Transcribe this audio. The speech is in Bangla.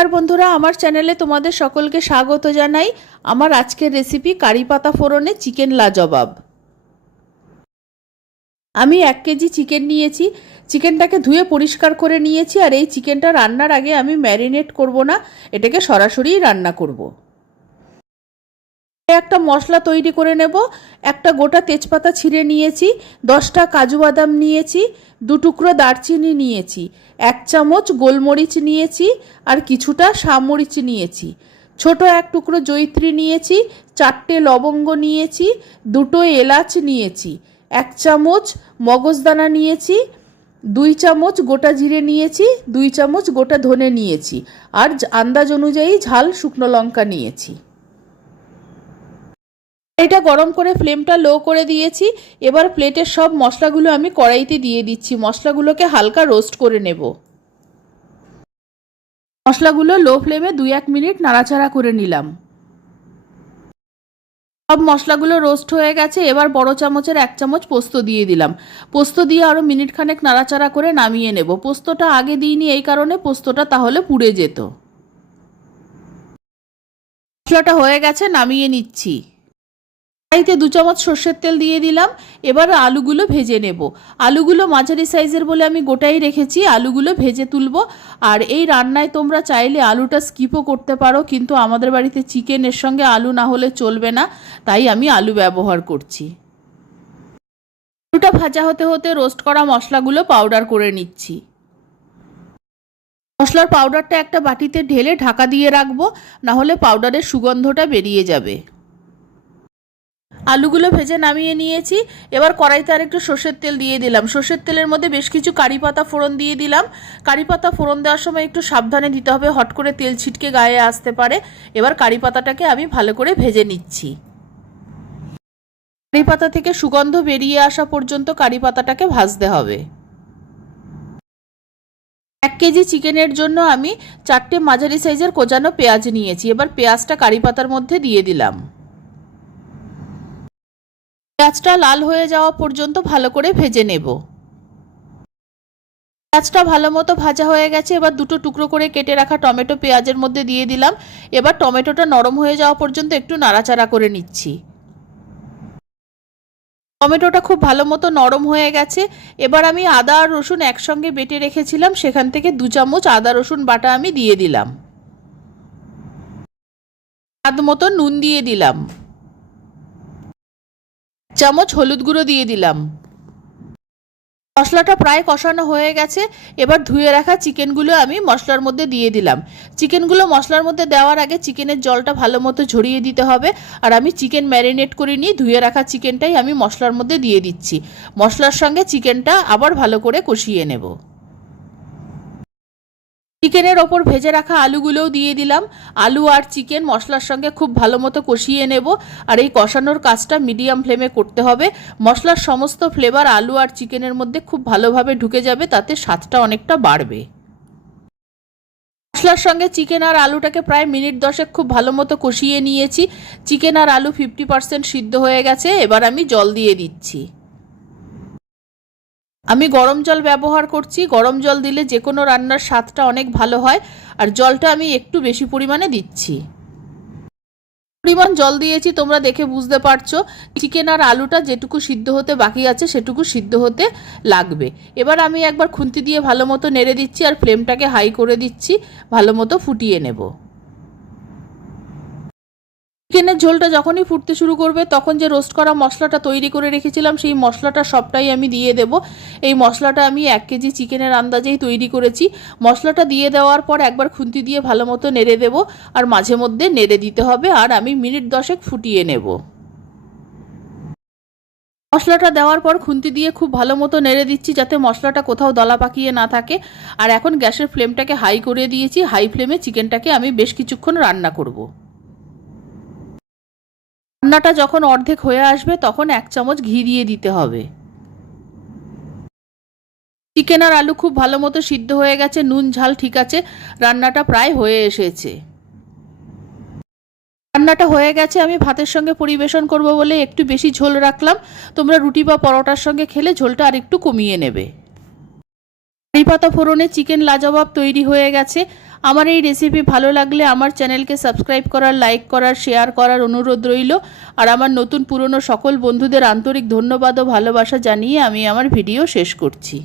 নমস্কার বন্ধুরা, আমার চ্যানেলে তোমাদের সকলকে স্বাগত জানাই। আমার আজকের রেসিপি কারি পাতা ফোড়নে চিকেন লাজবাব। আমি 1 কেজি চিকেন নিয়েছি। চিকেনটাকে ধুয়ে পরিষ্কার করে নিয়েছি। আর এই চিকেনটা রান্নার আগে আমি ম্যারিনেট করব না, এটাকে সরাসরি রান্না করব। একটা মশলা তৈরি করে নেব। একটা গোটা তেজপাতা ছিঁড়ে নিয়েছি, 10টা কাজু বাদাম নিয়েছি, 2 টুকরো দারচিনি নিয়েছি, 1 চামচ গোলমরিচ নিয়েছি, আর কিছুটা সামরিচ নিয়েছি, ছোট 1 টুকরো জয়িত্রী নিয়েছি, 4টে লবঙ্গ নিয়েছি, 2টো এলাচ নিয়েছি, 1 চামচ মগজদানা নিয়েছি, 2 চামচ গোটা জিরে নিয়েছি, 2 চামচ গোটা ধনে নিয়েছি, আর আন্দাজ অনুযায়ী ঝাল শুকনো লঙ্কা নিয়েছি। এটা গরম করে ফ্লেমটা লো করে দিয়েছি। এবার প্লেটের সব মশলাগুলো আমি কড়াইতে দিয়ে দিচ্ছি। মশলাগুলোকে হালকা রোস্ট করে নেব। মশলাগুলো লো ফ্লেমে 2-1 মিনিট নাড়াচাড়া করে নিলাম। সব মশলাগুলো রোস্ট হয়ে গেছে। এবার বড় চামচের 1 চামচ পোস্ত দিয়ে দিলাম। পোস্ত দিয়ে আরও মিনিট খানেক নাড়াচাড়া করে নামিয়ে নেব। পোস্তটা আগে দিইনি এই কারণে, পোস্তটা তাহলে পুড়ে যেত। মশলাটা হয়ে গেছে, নামিয়ে নিচ্ছি। কড়াইতে 2 চামচ সর্ষের তেল দিয়ে দিলাম। এবার আলুগুলো ভেজে নেব। আলুগুলো মাঝারি সাইজের বলে আমি গোটাই রেখেছি। আলুগুলো ভেজে তুলব। আর এই রান্নায় তোমরা চাইলে আলুটা স্কিপও করতে পারো, কিন্তু আমাদের বাড়িতে চিকেনের সঙ্গে আলু না হলে চলবে না, তাই আমি আলু ব্যবহার করছি। আলুটা ভাজা হতে হতে রোস্ট করা মশলাগুলো পাউডার করে নিচ্ছি। মশলার পাউডারটা একটা বাটিতে ঢেলে ঢাকা দিয়ে রাখবো, না হলে পাউডারের সুগন্ধটা বেরিয়ে যাবে। আলুগুলো ভেজে নামিয়ে নিয়েছি। এবার কড়াইতে আর একটু সর্ষের তেল দিয়ে দিলাম। সর্ষের তেলের মধ্যে বেশ কিছু কারি পাতা ফোড়ন দিয়ে দিলাম। কারি পাতা ফোড়ন দেওয়ার সময় একটু সাবধানে দিতে হবে, হট করে তেল ছিটকে গায়ে আসতে পারে। এবার কারি পাতাটাকে আমি ভালো করে ভেজে নিচ্ছি। কারি পাতা থেকে সুগন্ধ বেরিয়ে আসা পর্যন্ত কারি পাতাটাকে ভাজতে হবে। 1 কেজি চিকেনের জন্য আমি 4টে মাঝারি সাইজের কোচানো পেঁয়াজ নিয়েছি। এবার পেঁয়াজটা কারি পাতার মধ্যে দিয়ে দিলাম। পেঁয়াজটা লাল হয়ে যাওয়া পর্যন্ত ভালো করে ভেজে নেব। পেঁয়াজটা ভালো মতো ভাজা হয়ে গেছে। এবার 2টো টুকরো করে কেটে রাখা টমেটো পেঁয়াজের মধ্যে দিয়ে দিলাম। এবার টমেটোটা নরম হয়ে যাওয়া পর্যন্ত একটু নাড়াচাড়া করে নিচ্ছি। টমেটোটা খুব ভালো মতো নরম হয়ে গেছে। এবার আমি আদা আর রসুন একসঙ্গে বেটে রেখেছিলাম, সেখান থেকে 2 চামচ আদা রসুন বাটা আমি দিয়ে দিলাম। স্বাদ মতো নুন দিয়ে দিলাম। 1 চামচ হলুদ গুঁড়ো দিয়ে দিলাম। মশলাটা প্রায় কষানো হয়ে গেছে। এবার ধুয়ে রাখা চিকেনগুলো আমি মশলার মধ্যে দিয়ে দিলাম। চিকেনগুলো মশলার মধ্যে দেওয়ার আগে চিকেনের জলটা ভালো মতো ঝরিয়ে দিতে হবে। আর আমি চিকেন ম্যারিনেট করে নিয়ে ধুয়ে রাখা চিকেনটাই আমি মশলার মধ্যে দিয়ে দিচ্ছি। মশলার সঙ্গে চিকেনটা আবার ভালো করে কষিয়ে নেব। চিকেনের ওপর ভেজে রাখা আলুগুলোও দিয়ে দিলাম। আলু আর চিকেন মশলার সঙ্গে খুব ভালো মতো কষিয়ে নেব। আর এই কষানোর কাজটা মিডিয়াম ফ্লেমে করতে হবে। মশলার সমস্ত ফ্লেভার আলু আর চিকেনের মধ্যে খুব ভালোভাবে ঢুকে যাবে, তাতে স্বাদটা অনেকটা বাড়বে। মশলার সঙ্গে চিকেন আর আলুটাকে প্রায় মিনিট 10 খুব ভালো মতো কষিয়ে নিয়েছি। চিকেন আর আলু 50% সিদ্ধ হয়ে গেছে। এবার আমি জল দিয়ে দিচ্ছি। আমি গরম জল ব্যবহার করছি। গরম জল দিলে যে কোনো রান্নার স্বাদটা অনেক ভালো হয়। আর জলটা আমি একটু বেশি পরিমাণে দিচ্ছি। পরিমাণ জল দিয়েছি তোমরা দেখে বুঝতে পারছো। চিকেন আর আলুটা যেটুকু সিদ্ধ হতে বাকি আছে সেটুকু সিদ্ধ হতে লাগবে। এবার আমি একবার খুন্তি দিয়ে ভালো মতো নেড়ে দিচ্ছি আর ফ্লেমটাকে হাই করে দিচ্ছি, ভালো মতো ফুটিয়ে নেব। চিকেনের ঝোলটা যখনই ফুটতে শুরু করবে তখন যে রোস্ট করা মশলাটা তৈরি করে রেখেছিলাম সেই মশলাটা সবটাই আমি দিয়ে দেব। এই মশলাটা আমি 1 কেজি চিকেনের আন্দাজেই তৈরি করেছি। মশলাটা দিয়ে দেওয়ার পর একবার খুন্তি দিয়ে ভালো মতো নেড়ে দেব, আর মাঝে মধ্যে নেড়ে দিতে হবে। আর আমি মিনিট 10 ফুটিয়ে নেব। মশলাটা দেওয়ার পর খুন্তি দিয়ে খুব ভালো মতো নেড়ে দিচ্ছি, যাতে মশলাটা কোথাও দলা পাকিয়ে না থাকে। আর এখন গ্যাসের ফ্লেমটাকে হাই করে দিয়েছি। হাই ফ্লেমে চিকেনটাকে আমি বেশ কিছুক্ষণ রান্না করব। রান্নাটা যখন অর্ধেক হয়ে আসবে তখন 1 চামচ ঘি দিয়ে দিতে হবে। চিকেন আর আলু খুব ভালো মতো সিদ্ধ হয়ে গেছে, নুন ঝাল ঠিক আছে, রান্নাটা প্রায় হয়ে এসেছে। রান্নাটা হয়ে গেছে। আমি ভাতের সঙ্গে পরিবেশন করব বলে একটু বেশি ঝোল রাখলাম। তোমরা রুটি বা পরোটার সঙ্গে খেলে ঝোলটা আর একটু কমিয়ে নেবে। কারি পাতা ফোড়নে চিকেন লাজবাব তৈরি হয়ে গেছে। আমার এই রেসিপি ভালো লাগলে আমার চ্যানেলকে সাবস্ক্রাইব করার, লাইক করার, শেয়ার করার অনুরোধ রইল। আর আমার নতুন পুরনো সকল বন্ধুদের আন্তরিক ধন্যবাদ ও ভালোবাসা জানিয়ে আমি আমার ভিডিও শেষ করছি।